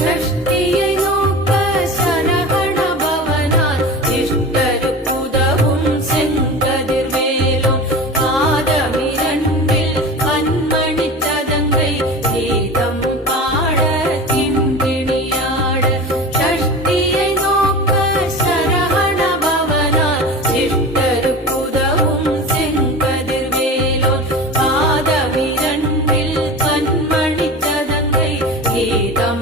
சஷ்டியை நோக்க சரவண பவனார் சிஷ்டருக்குதவும் செங்கதிர்வேலோன் பாதமிரண்டில் கண்மணி சதங்கை கீதம் பாட கிண்கிணியாட சஷ்டியை நோக்க சரவண பவனார் சிஷ்டருக்குதவும் செங்கதிர்வேலோன் பாதமிரண்டில் கண்மணி சதங்கை கீதம்